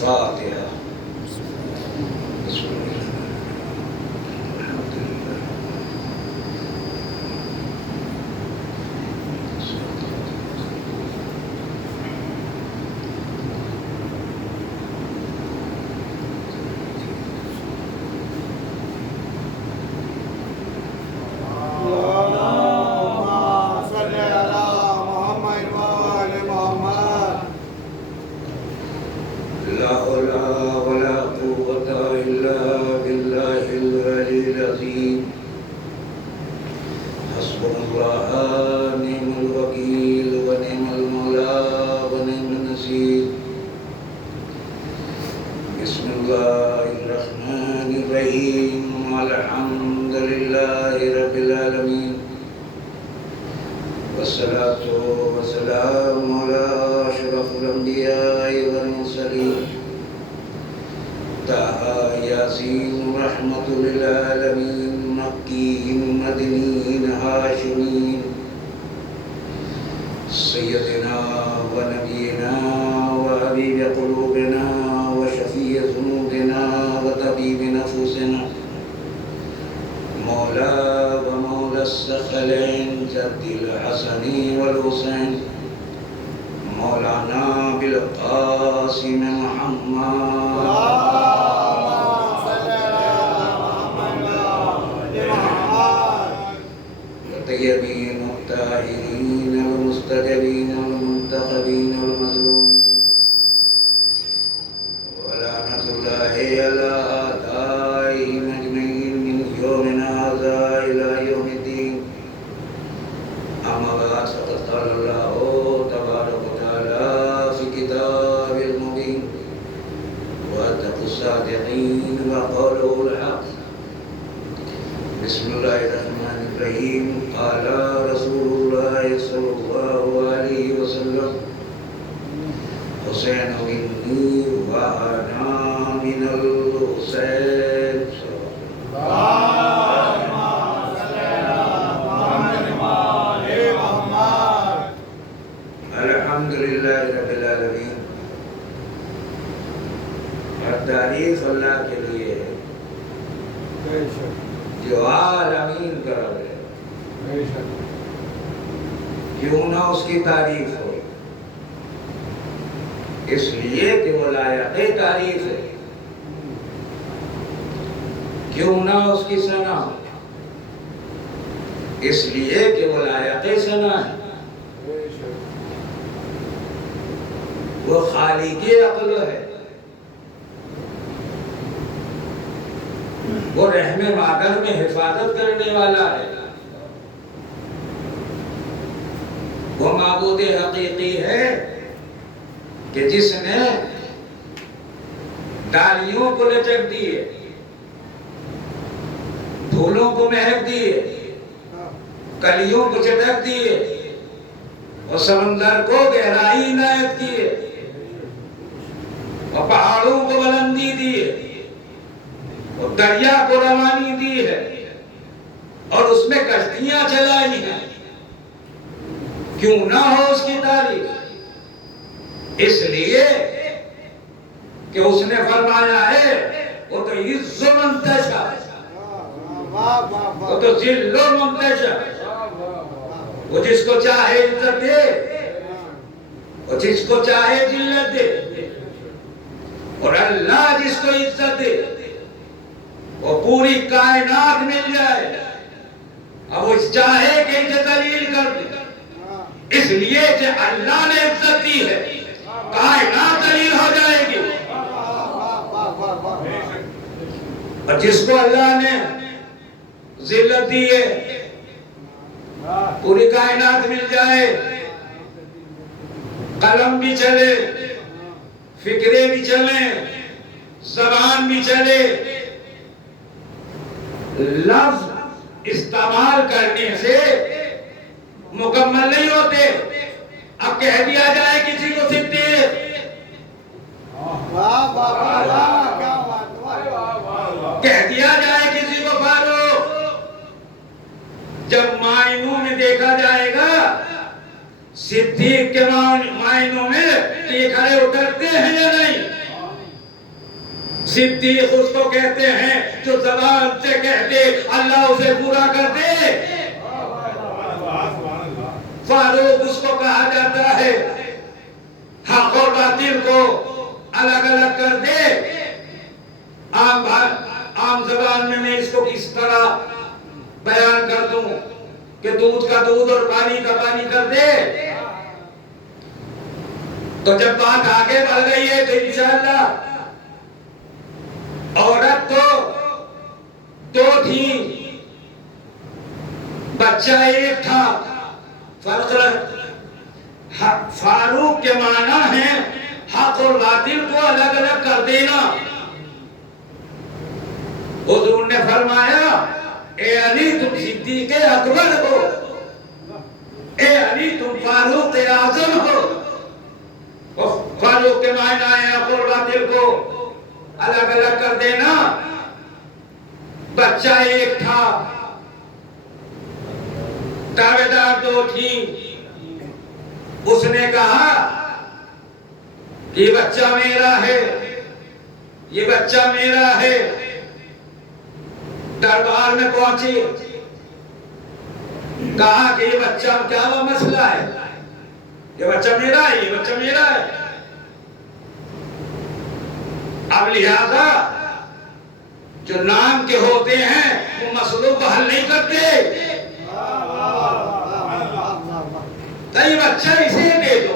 فاتحہ. لا حول ولا قوة إلا بالله العلي العظيم. حسبنا الله نعم الوكيل ونعم المولى ونعم النصير. بسم الله الرحمن الرحيم. الحمد لله رب العالمين. والصلاة والسلام على أشرف الأنبياء والمرسلين. طه ياسين رحمة للعالمين. مكي مدني هاشمي. سيدنا ونبينا وحبيب قلوبنا وشفيع ذنوبنا وطبيب نفوسنا مولا ومولى الثقلين جد الحسن والحسين مولانا بالقاسم محمد. الطيبين الطاهرين المستجابين المنتخبين المظلومين. ولعنة الله على أعدائهم أجمعين من يومنا هذا إلى يوم الدين. أما بعد فقد قال الله تبارك وتعالى في كتاب المبين واتقوا الصادقين وقولوا الحق. بسم الله الرحمن الرحيم. قال رسول الله صلى الله عليه وسلم حسين مني وأنا من الحسين. الحمد لله رب العالمین. ہر تعریف اللہ کے لیے ہے جو عالمین کا رب ہے. کیوں نہ اس کی تعریف ہو؟ اس لیے کہ وہ لائق تعریف ہے. کیوں نہ اس کی ثنا ہو؟ اس لیے کہ وہ لائق ثنا ہے. وہ خالق عقل ہے. وہ رحم مادر میں حفاظت کرنے والا ہے. وہ معبود حقیقی ہے کہ جس نے ڈالیوں کو لچک دیے، پھولوں کو مہک دیے، کلیوں کو چٹک دیے اور سمندر کو گہرائی عنایت کیے اور پہاڑوں کو بلندی دیے اور دریا کو روانی دی ہے اور اس میں کشتیاں چلائی ہیں. کیوں نہ ہو اس کی تعریف؟ اس لیے کہ اس نے فرمایا ہے وہ تو عز و منتشا، وہ تو ذل و منتشا. وہ جس کو چاہے عزت دے اور جس کو چاہے ذلت دے. اور اللہ جس کو عزت دے وہ پوری کائنات مل جائے. اب وہ چاہے کہ اسے ذلیل کر دے. اس لیے کہ اللہ نے عزت دی ہے کائنات ذلیل ہو جائے گی. اور جس کو اللہ نے ذلت دی ہے پوری کائنات مل جائے. قلم بھی چلے، فکرے بھی چلیں، زبان بھی چلے، لفظ استعمال کرنے سے مکمل نہیں ہوتے. اب کہہ دیا جائے کسی کو صدیق، کہہ دیا جائے کسی کو فاروق، جب معنوں میں دیکھا جائے گا صدیق کے معنوں میں یہ کھڑے اترتے ہیں یا نہیں؟ صدیق اس کو کہتے ہیں جو زبان سے کہہ دے اللہ اسے پورا کر دے. فاروق اس کو کہا جاتا ہے حق اور باطل کو الگ الگ کر دے. عام زبان میں اس کو کس طرح بیان کر دوں کہ دودھ کا دودھ اور پانی کا پانی کر دے. تو جب بات آگے بڑھ گئی ہے تو انشاءاللہ عورت تو دو تھی بچہ ایک تھا. فرق فاروق کے معنی ہے حق اور باطل کو الگ الگ کر دینا. حضور نے فرمایا اے علی تم صدیق اکبر ہو, اے علی تم فاروق اعظم ہو. فاروق کے معنی ہے حق اور باطل کو الگ الگ کر دینا. بچہ ایک تھا, دعویدار دو تھی. اس نے کہا کہ یہ بچہ میرا ہے, یہ بچہ میرا ہے. دربار میں پہنچی, کہا کہ یہ بچہ کیا وہ مسئلہ ہے, یہ بچہ میرا ہے, یہ بچہ میرا ہے. اب لہذا جو نام کے ہوتے ہیں وہ مسئلوں کو حل نہیں کرتے. یہ بچہ اسے دے دو.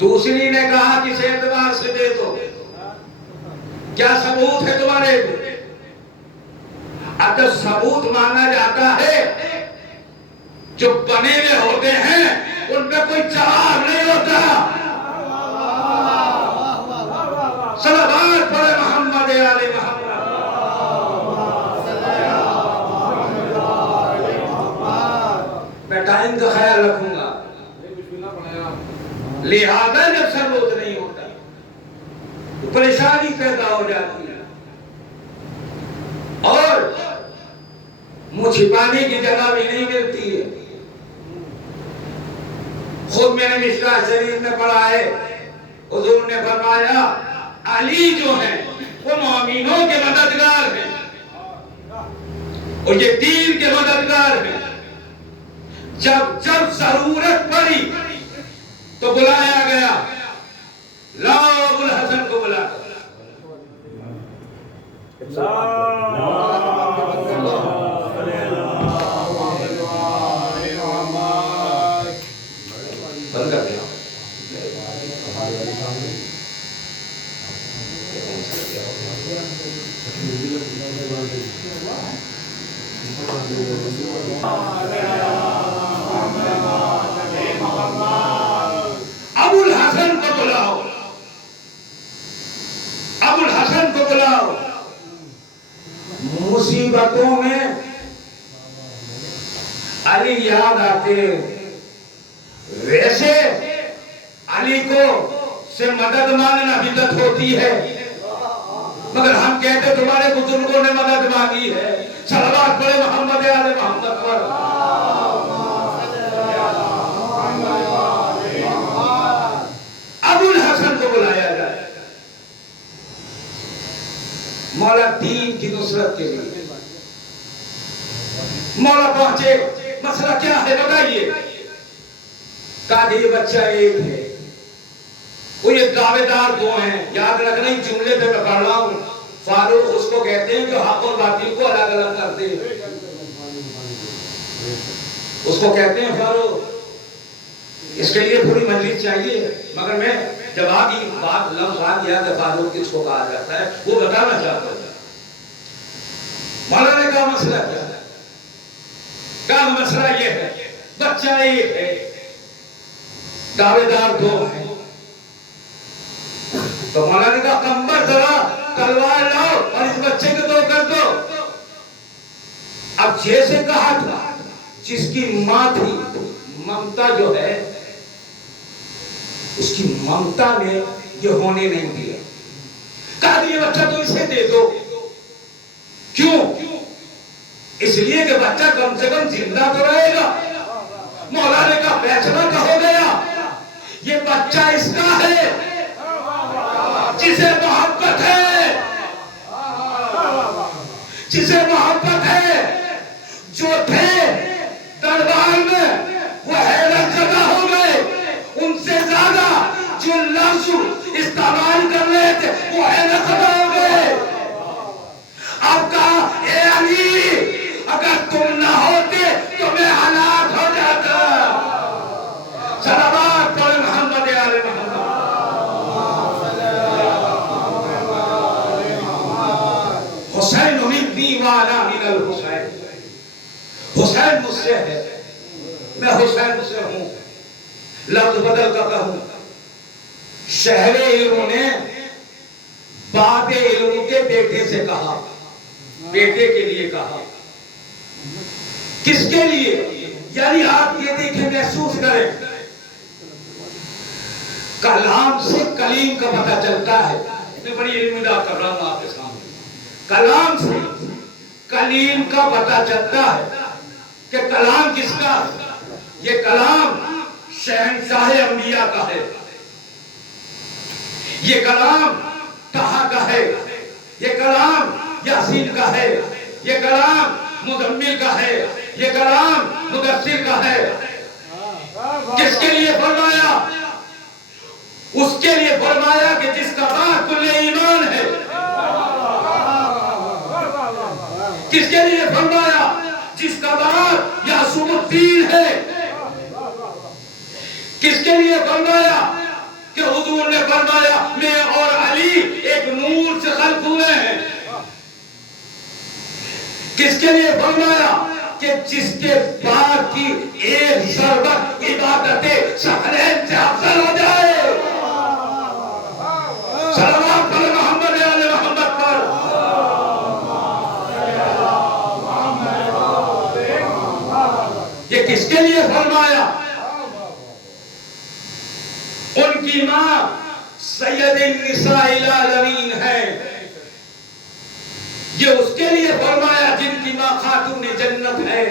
دوسری نے کہا کس اعتبار سے دے دو, کیا ثبوت ہے تمہارے؟ اگر ثبوت مانا جاتا ہے جو بنے ہوئے ہوتے ہیں ان پہ کوئی جواب نہیں ہوتا. صلوات پڑھے محمد آل محمد. میں ٹائم کا خیال رکھوں گا. لہذا جب ثبوت نہیں ہوتا تو پریشانی پیدا ہو جاتی ہے اور منہ چھپانے کی جگہ بھی نہیں ملتی ہے. خود میں نے مشکاہ شریف میں پڑھا ہے حضور نے فرمایا علی جو ہیں وہ مومنوں کے مددگار ہیں اور یہ دین کے مددگار ہیں. جب جب ضرورت پڑی تو بلایا گیا, لاؤ ابو الحسن کو بلا. بند کر دیا. ابو الحسن کو بلاؤ, ابو الحسن کو بلاؤ. مصیبتوں میں علی یاد آتے. ویسے علی کو سے مدد مانگنا بدعت ہوتی ہے مگر ہم کہتے تمہارے بزرگوں نے مدد مانگی ہے. صلوات پڑھے محمد آل محمد پر. ابو الحسن کو بلایا جائے مولا دین کی نصرت کے لیے. مولا پہنچے, مسئلہ کیا ہے بتائیے. کہا کہ یہ بچہ ایک ہے, وہ یہ دعویدار دو ہیں. یاد رکھنا ہی جملے پہ میں پڑھ رہا ہوں. فاروق اس کو کہتے ہیں جو حق اور باطل کو الگ الگ کرتے ہیں. اس کو کہتے ہیں فاروق. اس کے لیے پوری مجلس چاہیے مگر میں جب آگی بات لفظ آ گیا کہ فاروق کس کو کہا جاتا ہے وہ بتانا چاہتا تھا. مولا نے کہا مسئلہ کیا ہے؟ کہا مسئلہ یہ ہے بچہ ایک ہے, دعویدار دو ہیں. تو مولا نے کہا کمبر ذرا تلوار لاؤ اور اس بچے کو دو کر دو. اب جیسے کہا تھا جس کی ماں تھی ممتا جو ہے اس کی ممتا نے یہ ہونے نہیں دیا. کہا کہ یہ بچہ تو اسے دے دو. کیوں؟ اس لیے کہ بچہ کم سے کم زندہ تو رہے گا. مولا نے کہا فیصلہ تو ہو گیا, یہ بچہ اس کا ہے جسے محبت ہے منی وانا من الحسین، حسین مجھ سے ہے، میں حسین سے ہوں۔ لفظ بدل کر کہوں، شہر علم نے باب علم کے بیٹے سے کہا، بیٹے کے لیے کہا، کس کے لیے؟ یعنی آپ یہ دیکھیں، محسوس کریں، کلام سے کلیم کا پتہ چلتا ہے۔ میں بڑی علم دار کر رہا ہوں آپ کے سامنے، کلام سے کلیم کا پتہ چلتا ہے کہ کلام کس کا؟ یہ کلام شہنشاہ انبیاء کا ہے، یہ کلام طٰہٰ کا ہے، یہ کلام یاسین کا ہے، یہ کلام مزمل کا ہے، یہ کلام مدثر کا ہے۔ کس کے لیے فرمایا؟ اس کے لیے فرمایا کہ جس کا باپ کل ایمان ہے۔ کس کے لیے فرمایا؟ جس کا باپ یعصوب الدین ہے۔ کس کے لیے فرمایا؟ کہ حضور نے فرمایا میں اور علی ایک نور سے خلق ہوئے ہیں۔ کس کے لیے فرمایا؟ کہ جس کے بعد کی ایک ضربت عبادت ثقلین سے افضل ہو جائے۔ صلوات پر محمد علی محمد پر۔ یہ کس کے لیے فرمایا؟ ان کی ماں سید النساء العالمین ہے، یہ اس کے لیے فرمایا جن کی ماں خاتون جنت ہے،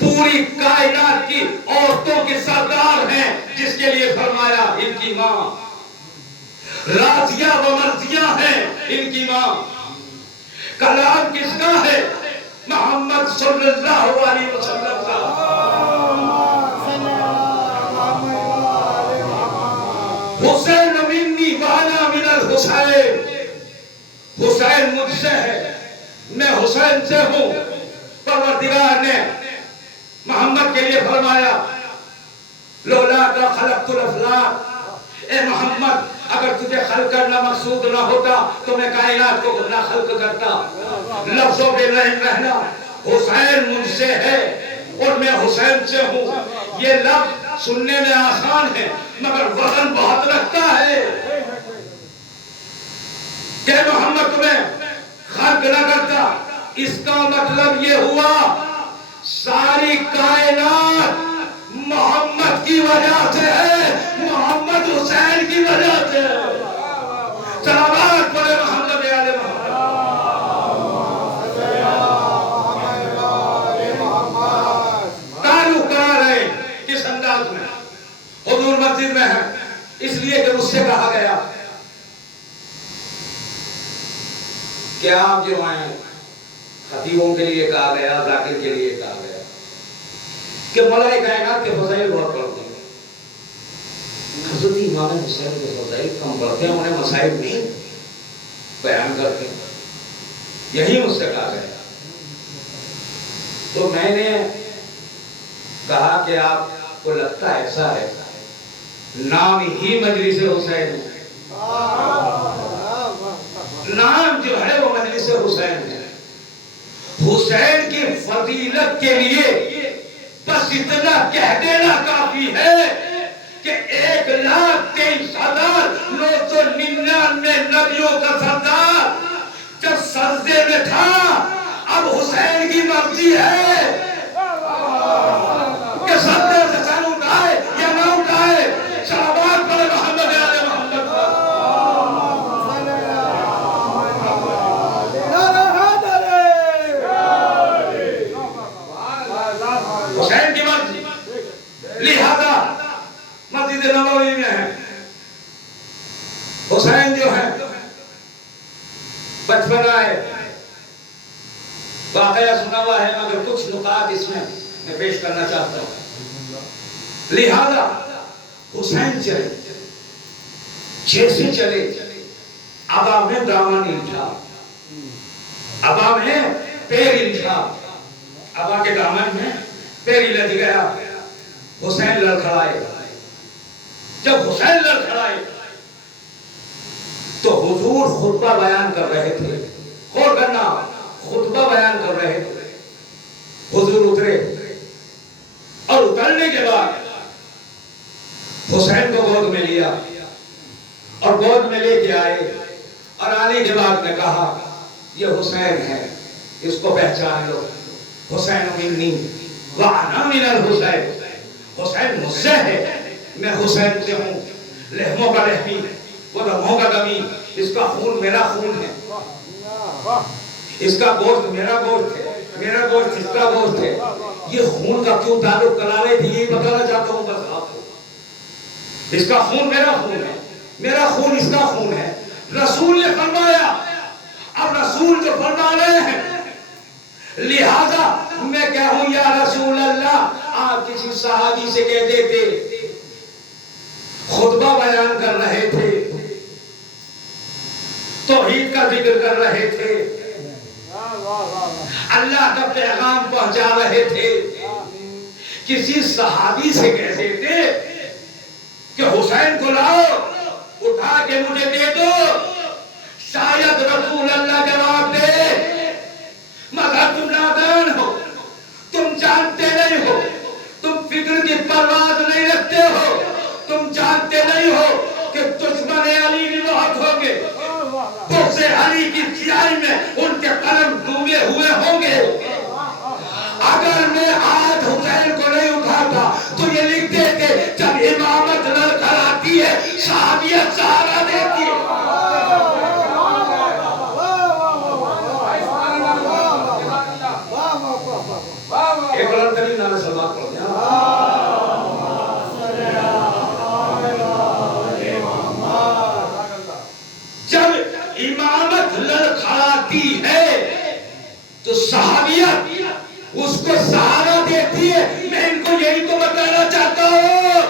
پوری کائنات کی عورتوں کے سردار ہیں، جس کے لیے فرمایا ان کی ماں راضیہ و مرضیہ ہیں، ان کی ماں۔ کلام کس کا ہے؟ محمد صلی اللہ علیہ وسلم کا۔ حسین منی وانا من الحسین، حسین مجھ سے ہے، میں حسین سے ہوں۔ پروردگار نے محمد کے لیے فرمایا لولا کا خلقت الافلاق، اے محمد اگر تجھے خلق کرنا مقصود نہ ہوتا تو میں کائنات کو نہ خلق کرتا۔ لفظوں پہ نہیں رہنا، حسین مجھ سے ہے اور میں حسین سے ہوں۔ یہ لفظ سننے میں آسان ہے مگر وزن بہت رکھتا ہے کہ محمد تمہیں خلق نہ کرتا۔ اس کا مطلب یہ ہوا ساری کائنات محمد کی وجہ سے ہے، محمد حسین کی وجہ سے ہے۔ صلوات پڑھے محمد علی محمد۔ تعلق کرا رہے کس انداز میں؟ حضور مسجد میں ہے اس لیے کہ اس سے کہا گیا کہ آپ جو ہیں خطیبوں کے لیے کہا گیا، ذاکر کے لیے کہا گیا کہ ملائے کائنات کے فضائل بہت پڑھتے ہیں، حضرت امام حسین کے فضائل کم پڑھتے ہیں، انہیں مسائل نہیں بیان کرتے ہیں، یہی مجھ سے کہا گیا۔ تو میں نے کہا کہ آپ کو لگتا ایسا ہے، نام ہی مجلس حسین ہے، نام جو ہے وہ مجلس حسین ہے۔ حسین کی فضیلت کے لیے بس اتنا کہہ دینا کافی ہے کہ 1,23,999 نبیوں کا سردار جب سجدے میں تھا، اب حسین کی مرضی ہے کہ سجدے سے سر اٹھائے یا نہ اٹھائے۔ صلوات پڑھے محمد علی محمد۔ حسین کی مرضی، لہذا مسجد نبوی میں ہے حسین جو ہے بچپن آئے، واقعہ سنا ہوا ہے مگر کچھ نکات اس میں پیش کرنا چاہتا ہوں۔ لہذا حسین چلے، جیسے چلے ابا میں دامن الجھا، ابا میں پیر الجھا، ابا کے دامن میں پیر لگ گیا، حسین لڑکھڑائے۔ جب حسین لڑکھڑائے تو حضور خطبہ بیان کر رہے تھے، غور کرنا، خطبہ بیان کر رہے تھے، حضور اترے اور اترنے کے بعد حسین کو گود میں لیا اور گود میں لے کے آئے اور آنے کے بعد نے کہا یہ حسین ہے، اس کو پہچان لو، حسین منی وانا من الحسین، حسین مجھ سے ہے، میں حسین سے ہوں، لحموں کا لحمی وہ دموں کا دمی، اس کا خون میرا خون ہے، اس کا گوشت میرا گوشت ہے، میرا گوشت اس کا گوشت ہے۔ یہ خون کا کیوں تعلق کرا رہے تھے، یہی بتانا چاہتا ہوں بس آپ کو، اس کا خون میرا خون ہے، میرا خون اس کا خون ہے۔ رسول نے فرمایا، اب رسول جو فرما رہے ہیں، لہذا میں کہوں یا رسول اللہ، آپ کسی صحابی سے کہہ دیتے، خطبہ بیان کر رہے تھے، توحید کا ذکر کر رہے تھے، اللہ کا پیغام پہنچا رہے تھے، کسی صحابی سے کہہ دیتے کہ حسین کو لاؤ، اٹھا کے مجھے دے دو، شاید رسول اللہ جواب دے، مگر تم نادان ہو، تم جانتے نہیں ہو، تم فکر کی پرواز نہیں رکھتے ہو، تم جانتے نہیں ہو کہ دشمن علی بھی بہت ہوں گے، بغض علی کی سیاہی میں ان کے قلم ڈوبے ہوئے ہوں گے۔ اگر میں آج حسین کو نہیں اٹھاتا تو یہ لکھ دیتے جب امامت لڑکھڑاتی ہے صحابیت سہارا دیتی ہے۔ ایک بلند ترین نعرہ سلوات پڑھو گے۔ جب امامت لڑکھڑاتی ہے تو صحابیت اس کو سہارا دیتی ہے۔ میں ان کو یہی تو بتانا چاہتا ہوں،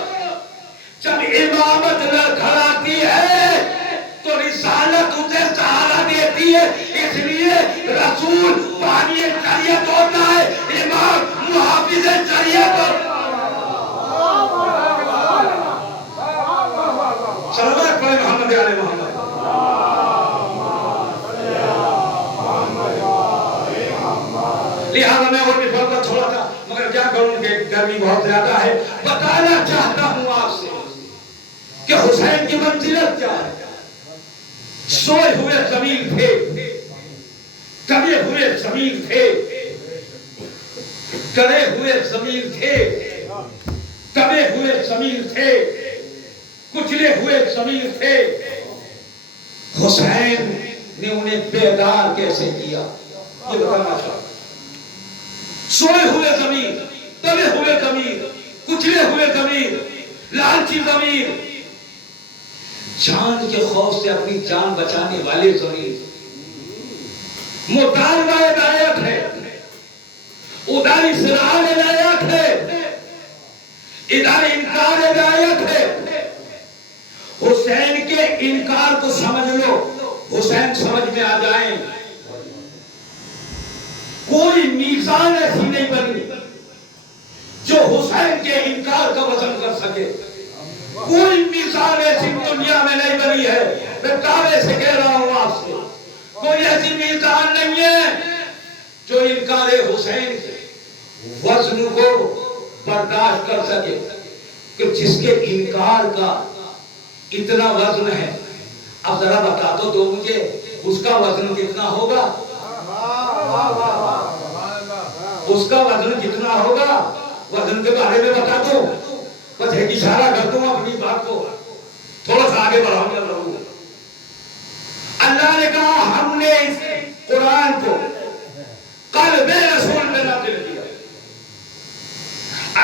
جب امامت لڑکھڑاتی ہے تو رسالت اسے سہارا دیتی ہے۔ اس لیے رسول بانی شریعت ہوتا ہے، امام محافظ شریعت ہوتا ہے۔ صلوات پڑھیں محمد علیہ محمد۔ لہذا میں اور بھی فرقہ چھوڑا تھا، مگر کیا کروں کہ گرمی بہت زیادہ ہے۔ بتانا چاہتا ہوں آپ سے کہ حسین کی منزلت کیا ہے۔ سوئے ہوئے ضمیر تھے، کبے ہوئے ضمیر تھے، کرے ہوئے ضمیر تھے، کبے ہوئے ضمیر تھے، کچلے ہوئے ضمیر تھے۔ حسین نے انہیں بیدار کیسے کیا، یہ بتانا چاہتا ہوں۔ سوئے ہوئے ضمیر، دبے ہوئے ضمیر، کچلے ہوئے ضمیر، لالچی ضمیر، جان کے خوف سے اپنی جان بچانے والے ضمیر، مطالبہ ہدایت ہے، ادھر اصرار ہدایت ہے، ادھر انکار ہدایت ہے۔ حسین کے انکار کو سمجھ لو، حسین سمجھ میں آ جائیں۔ کوئی میزان ایسی نہیں بنی جو حسین کے انکار کا وزن کر سکے، کوئی میزان ایسی دنیا میں نہیں بنی ہے۔ میں دعوے سے کہہ رہا ہوں آپ سے، کوئی ایسی میزان نہیں ہے جو انکار حسین کے وزن کو برداشت کر سکے، کہ جس کے انکار کا اتنا وزن ہے۔ اب ذرا بتا دو مجھے اس کا وزن کتنا ہوگا، اس کا وزن کتنا ہوگا، وزن کے بارے میں بتا دو، بس ایک اشارہ کر دوں اپنی بات کو، تھوڑا سا آگے بڑھاؤں گا۔ اللہ نے کہا ہم نے اس قرآن کو قلب رسول میں نازل کیا۔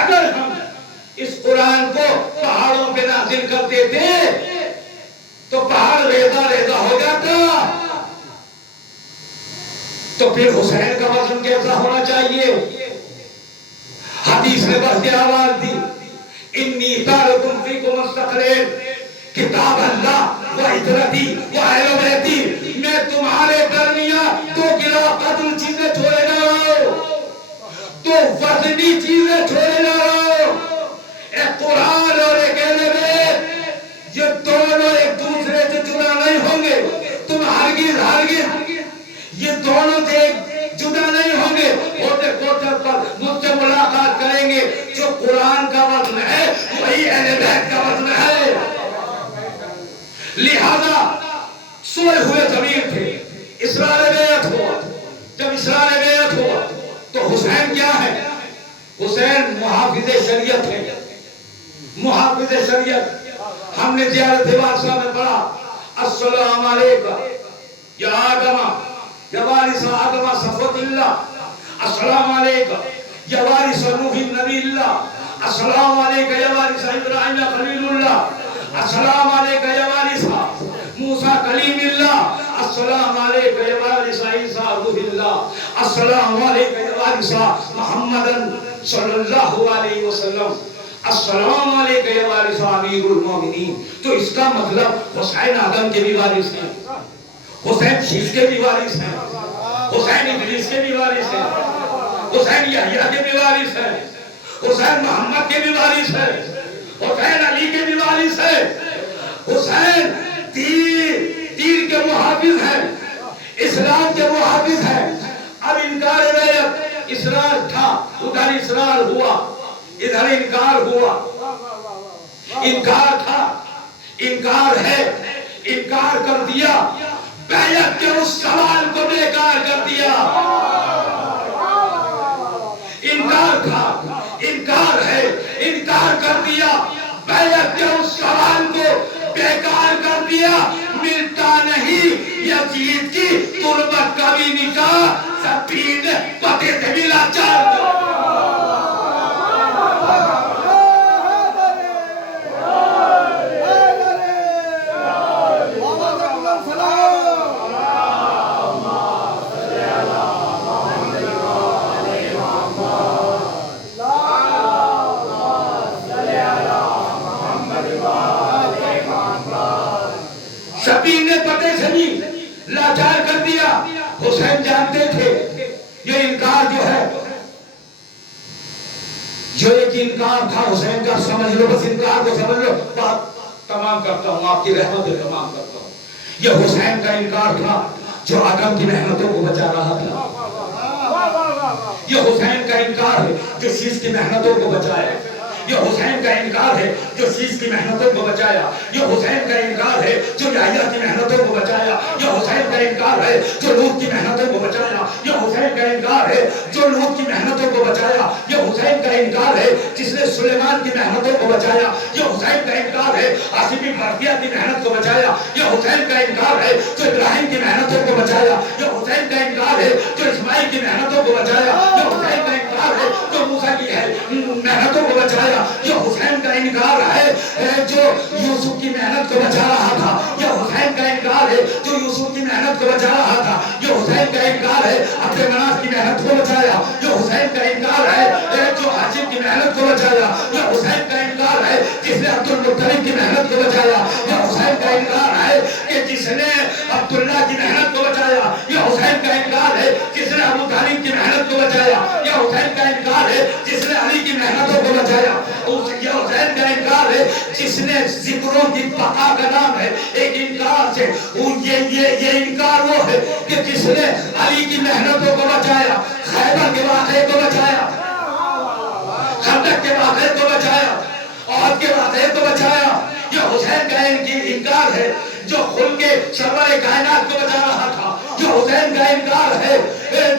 اگر ہم اس قرآن کو پہاڑوں پہ نازل کر دیتے تو پہاڑ ریزہ ریزہ ہو جاتا، تو پھر حسین کا وزن کیسا ہونا چاہیے۔ حدیث نے بڑھ کے آواز دی، انی تارکم فیکم مستقرین کتاب اللہ و عطرتی و اہل بیتی، میں تمہارے درمیان دو گرا قتل چیزیں چھوڑے جا رہا ہوں، دو وزنی چیزیں چھوڑے جا رہا ہوں، ایک قرآن اور ایک اہل بیت، یہ دونوں ایک دوسرے سے جدا نہیں ہوں گے۔ تم ہرگز یہ دونوں سے جدا نہیں ہوں گے، ہوتے کوٹر پر مجھ سے ملاقات کریں گے۔ جو قرآن کا وزن ہے وہی اہل بیت کا وزن ہے۔ لہذا سوئے ہوئے ضمیر تھے، اسرار بیعت ہوا۔ جب اسرار بیعت ہوا تو حسین کیا ہے؟ حسین محافظ شریعت ہے، محافظ شریعت۔ ہم نے زیارت بادشاہ میں پڑھا السلام علیکم یا آدم یا وارث آدم صفوت اللہ، السلام علیکم یا وارث نوح نبی اللہ، السلام علیکم یا وارث ابراہیم خلیل اللہ، السلام علیکم یا وارث موسیٰ کلیم اللہ، السلام علیکم یا وارث عیسیٰ روح اللہ، السلام علیکم یا وارث محمد صلی اللہ علیہ وسلم، السلام علیکم یا وارث امیر المومنین۔ تو اس کا مطلب حسین آدم کے بھی وارث ہیں، حسین شیش کے بھی وارث ہیں، حسین ادریس کے بھی وارث ہیں، حسین یحییٰ کے بھی وارث ہیں، حسین محمد کے بھی وارث ہیں، حسین علی کے بھی وارث ہیں، حسین تیر کے محافظ ہیں، اسلام کے محافظ ہیں۔ اب انکار بیعت، اسرار تھا، ادھر اسرار ہوا، ادھر انکار ہوا، انکار تھا، انکار ہے، انکار کر دیا، بیعت کے اس سوال کو بیکار کر دیا۔ انکار تھا، انکار ہے، انکار کر دیا، بیعت کے اس سوال کو بیکار کر دیا۔ ملتا نہیں یزید کی تربت کا بھی نکاح، سپید پتے سے ملا چار۔ شبیر نے پتے سے بھی لاچار کر دیا۔ حسین جانتے تھے یہ انکار جو ہے، جو ایک انکار تھا حسین کا، سمجھ لو، بس انکار کو سمجھ لو، بات تمام کرتا ہوں، آپ کی رحمت سے تمام کرتا ہوں۔ یہ حسین کا انکار تھا جو آدم کی محنتوں کو بچا رہا تھا۔ یہ حسین کا انکار ہے جو شیش کی محنتوں کو بچایا۔ یہ حسین کا انکار ہے جو شیش کی محنتوں کو بچایا۔ یہ حسین کا انکار ہے جو یحییٰ کی محنتوں کو بچایا۔ یہ حسین کا انکار ہے جو لوط کی محنتوں کو بچایا۔ یہ حسین کا انکار ہے جو لوط کی محنتوں کو بچایا۔ یہ حسین کا انکار ہے جس نے سلیمان کی محنتوں کو بچایا۔ یہ حسین کا انکار ہے آصف برقیہ کی محنت کو بچایا۔ یہ حسین کا انکار ہے جو ابراہیم کی محنتوں کو بچایا۔ یہ حسین کا انکار ہے جو اسماعیل کی محنتوں کو بچایا۔ یہ حسین کا انکار ہے جو موسیٰ کی محنتوں کو بچایا۔ یہ حسین کا انکار ہے جو یوسف کی محنت کو بچا رہا تھا۔ یہ حسین کا انکار ہے جو یوسف کی محنت کو بچا رہا تھا۔ یہ حسین کا انکار ہے عبد مناف کی محنت کو بچایا۔ یہ حسین کا انکار ہے جو ہاشم کی محنت کو بچایا۔ یہ حسین کا انکار ہے جس نے عبد المطلب کی محنت کو بچایا۔ یہ حسین کا انکار ہے کہ جس نے عبداللہ کی محنت کو بچایا۔ یہ حسین کا انکار ہے جس نے ابو طالب کی محنت کو بچایا۔ یہ حسین کا انکار ہے جس نے علی کی محنتوں کو بچایا۔ یہ حسین کا انکار ہے جس نے ذکروں کی بقا کا نام ہے ایک انکار سے، یہ انکار وہ ہے کہ جس نے علی کی محنتوں کو بچایا، خیبر کے واقعے کو بچایا، خندق کے واقعے کو بچایا، احد کے واقعے کو بچایا۔ یہ حسین کا انکار ہے جو خلق سرور کائنات کو بچا رہا تھا۔ جو حسین کا انکار ہے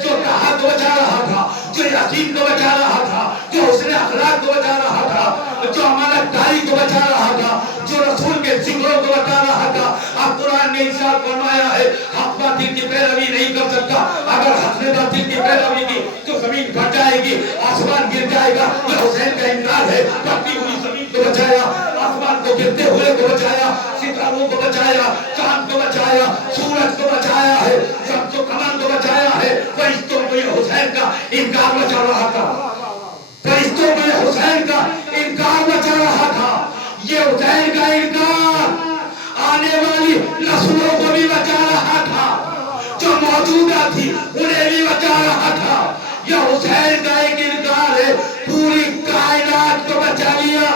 جو طہا کو بچا رہا تھا، جو یاسین کو بچا رہا تھا، جو حسن اخلاق کو بچا رہا تھا، جو امانت داری کو بچا رہا تھا، جو رسول کے ذکروں کو بچا رہا تھا۔ اب قرآن نے ارشاد فرمایا ہے حق باطل کی پیروی نہیں کر سکتا، اگر حق نے باطل کی پیروی کی تو زمین پھٹ جائے گی، آسمان گر جائے گا۔ یہ حسین کا انکار ہے، پھٹتی ہوئی زمین کو بچایا، آسمان کو گرتے ہوئے کو بچایا، ستاروں کو بچایا، چاند کو بچایا، سورج کو بچایا ہے، شمس و قمر کو بچایا ہے۔ فرشتوں کو یہ حسین کا انکار بچا رہا تھا، فرشتوں کو یہ حسین کا انکار بچا رہا تھا۔ یہ حسین کا انکار آنے والی نسلوں کو بھی بچا رہا تھا، جو موجودہ تھی انہیں بھی بچا رہا تھا۔ یہ حسین کا ایک انکار ہے پوری کائنات کو بچا لیا۔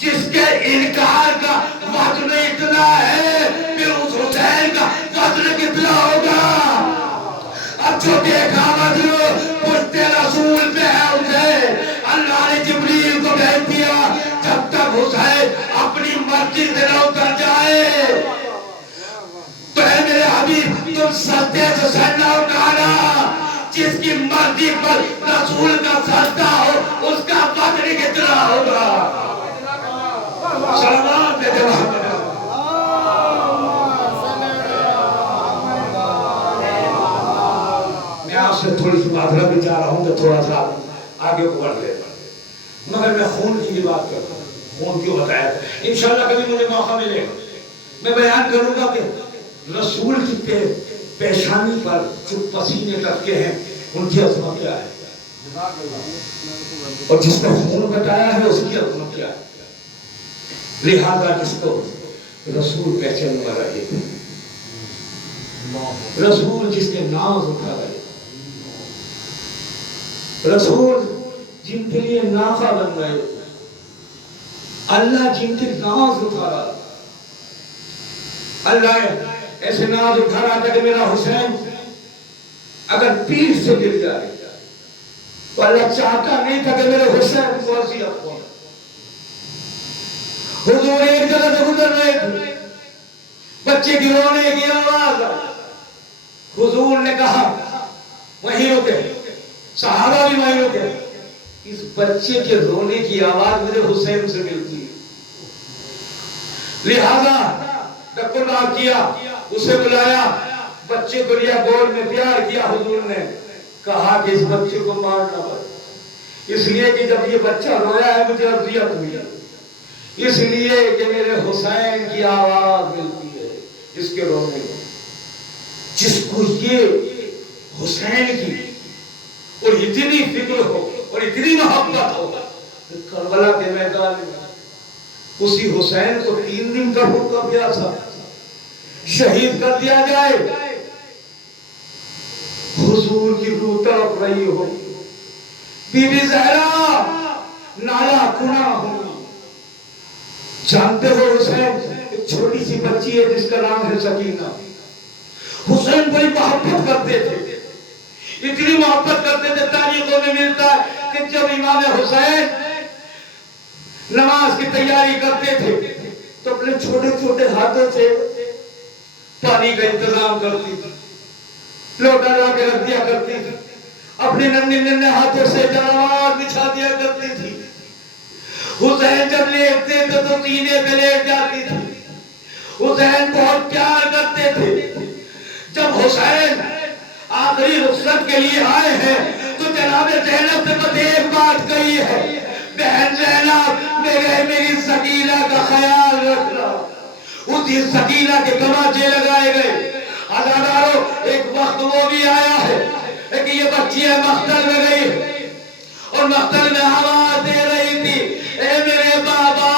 جس کے انکار کا وزن اتنا ہے پھر اس حسین کا وزن کتنا ہوگا؟ جو دیکھا مطلب پشت رسول پہ ہے حسین. اللہ نے جبریل کو بھیج دیا جب تک حسین اپنی مرضی سے نہ اتر جائے تو اے میرے حبیب تم سجدے سے سر نہ اٹھانا. جس کی مرضی پر رسول کا سجدہ ہو اس کا فضل کتنا ہوگا. سلامات ہے جواب. میں آپ سے تھوڑی سی معذرت بھی چاہ رہا ہوں کہ تھوڑا سا آگے کو بڑھ لے مگر میں خون کی بات کرتا ہوں. خون کیوں بتایا انشاءاللہ کبھی مجھے موقع ملے میں بیان کروں گا کہ رسول کی پیشانی پر جو پسینے لگتے ہیں ان کی عظمت کیا ہے اور جس نے خون بتایا ہے اس کی عظمت کیا ہے. لہذا جس کو رسول پہچان والا ہے رسول جس کے ناز اٹھا رہے رسول جن کے لیے نافع بن رہے اللہ جن کے ناز اٹھا رہا اللہ ایسے ناز اٹھا رہا تھا کہ میرا حسین اگر پیٹھ سے گر جائے تو اللہ چاہتا نہیں تھا کہ میرے حسین کو وصیت ہو. حضور ایک جگہ سے گزر رہے تھے بچے کی رونے کی آواز حضور نے کہا وہیں رکے صحابہ بھی وہیں رکے. اس بچے کے رونے کی آواز مجھے حسین سے ملتی ہے لہذا تقرب کیا اسے بلایا بچے کو لیا گود میں پیار کیا. حضور نے کہا کہ اس بچے کو مارنا مت اس لیے کہ جب یہ بچہ رویا ہے مجھے اذیت ہوئی اس لیے کہ میرے حسین کی آواز ملتی ہے اس کے رونے میں. جس کو یہ حسین کی اور اتنی فکر ہو اور اتنی محبت ہو کربلا کے میدان میں اسی حسین کو 3 دن کا بھوکا پیاسا شہید کر دیا جائے. حضور کی روح تڑپ رہی ہو بی بی زہرا نالا کنا ہوگی. جانتے ہو حسین ایک چھوٹی سی بچی ہے جس کا نام ہے سکینہ. حسین بڑی محبت کرتے تھے اتنی محبت کرتے تھے تاریخوں میں ملتا ہے کہ جب امام حسین نماز کی تیاری کرتے تھے تو اپنے چھوٹے چھوٹے ہاتھوں سے پانی کا انتظام کرتی تھی لوٹا لا کے رکھ دیا کرتی تھی اپنے ننھے ننھے ہاتھوں سے جنوات بچھا دیا کرتی تھی. حسین جب لیٹتے تھے تو سینے پہ لیٹ جاتی تھی. حسین بہت پیار کرتے تھے. جب حسین آخری رخصت کے لیے آئے ہیں تو جناب زینب سے بس ایک بات کہی ہے بہن زینب میری سکینہ کا خیال رکھنا. اسی سکینہ کے تماچے لگائے گئے. عزادارو ایک وقت وہ بھی آیا ہے کہ یہ بچی مقتل میں گئی اور مقتل میں آواز دے رہی تھی اے میرے بابا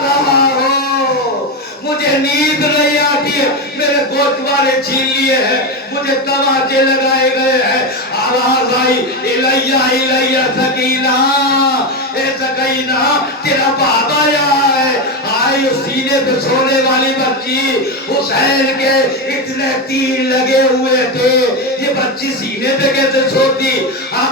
کہاں ہو مجھے نیند نہیں آتی ہے میرے گوشوارے چھین لیے ہیں مجھے تماچے لگائے گئے ہیں. آواز آئی الیہ سکینہ اے سکینہ تیرا بابا یہاں ہے. آئی اس سینے پہ سونے والی بچی حسین کے اتنے تیر لگے ہوئے تھے یہ بچی سینے پہ کیسے سوتی.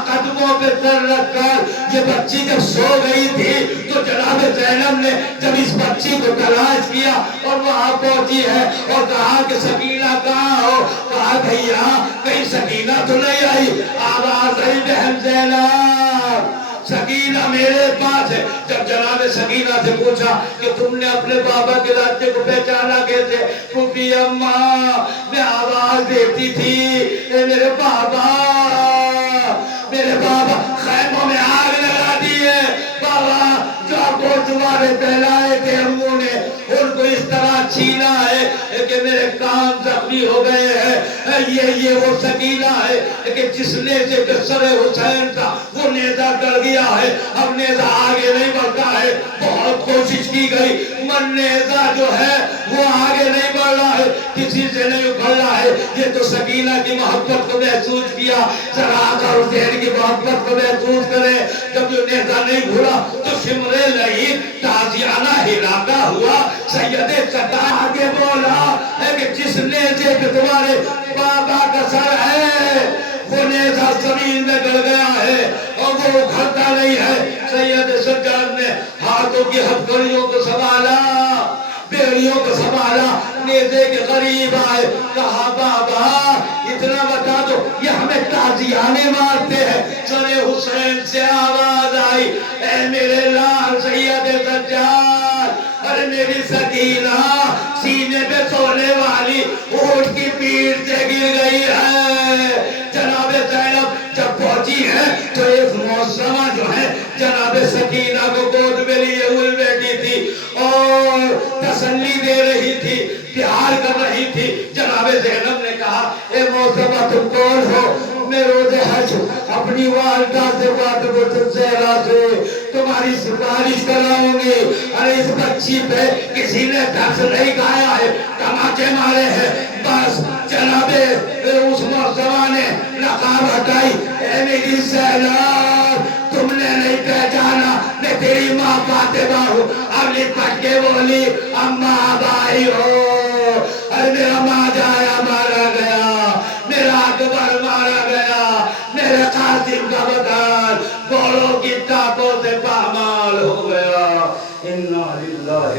قدموں پہ سر رکھ کر یہ بچی جب سو گئی تھی تو جناب زینب نے جب اس بچی کو تلاش کیا اور وہاں پہنچی ہے اور کہا کہ سکینہ کہاں ہو. کہا بھیا کہیں سکینہ تو نہیں آئی. آواز آئی بہن زینب سکینہ میرے پاس ہے. جب جناب سکینہ سے پوچھا کہ تم نے اپنے بابا کے لاشے کو پہچانا کیسے. پھوپھی اماں میں آواز دیتی تھی اے میرے بابا خیموں میں آگ لگا دی ہے. بابا جو گوشوارے پہلائے تھے اموں نے ان کو اس طرح چھینا ہے کہ میرے کان زخمی ہو گئے ہیں. یہ وہ سکینہ ہے کہ جس نیزے پہ سر حسین کا وہ نیزہ ڈر گیا ہے. اب نیزہ آگے نہیں بڑھتا ہے. بہت کوشش کی گئی من نیزہ جو ہے وہ آگے نہیں بڑھ رہا ہے کسی سے نہیں اکھڑ رہا ہے. یہ تو سکینہ کی محبت کو محسوس کیا. ذرا کر حسین کی محبت کو محسوس کرے. جب جو نیزہ نہیں گھوڑا تو سمرے لئی تازیانہ ہلاکہ ہوا سید چٹا آگے بولا ہے کہ جس نیزے کے تمہارے بابا کا سر ہے وہ نیزہ زمین میں گل گیا ہے اور وہ اکھڑتا نہیں ہے. سید سجاد نے ہاتھوں کی ہتھکڑیوں کو سنبھالا بیڑیوں کو سنبھالا نیزے کے قریب آئے کہا بابا اتنا بتا دو یہ ہمیں تازیانے مارتے ہیں. سر حسین سے آواز آئی اے میرے لال سید سجاد ارے میری سکینہ سینے پہ سونے والی اونٹ کی پیٹھ سے گر گئی ہے. جناب زینب جب پہنچی ہے تو ایک معصمہ جو ہے جناب سکینہ کو گود میں لیے ہوئے بیٹھی تھی اور تسلی دے رہی تھی پیار کر رہی تھی. جناب زینب نے کہا اے معصمہ تم کون ہو؟ میں روز حج اپنی والدہ سے فاطمہ الزہرا سے تمہاری سفارش کراؤں گی. ارے اس بچی پہ کسی نے دھرس نہیں کھایا ہے تماچے مارے ہیں بس. جناب اس معصمہ نے نقاب ہٹائی اے میری زینب تم نے نہیں پہچانا میں تیری ماں فاطمہ ہوں. اب لپٹ کے بولی اماں آبائی ہو. ارے میرا ماں جایا مارا گیا میرا اکبر مارا گیا میرے قاسم کا بدن گھوڑوں کی ٹاپوں سے پامال ہو گیا. انا للہ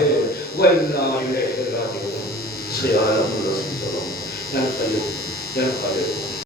و انا الیہ راجعون. سیالم رسول اللہ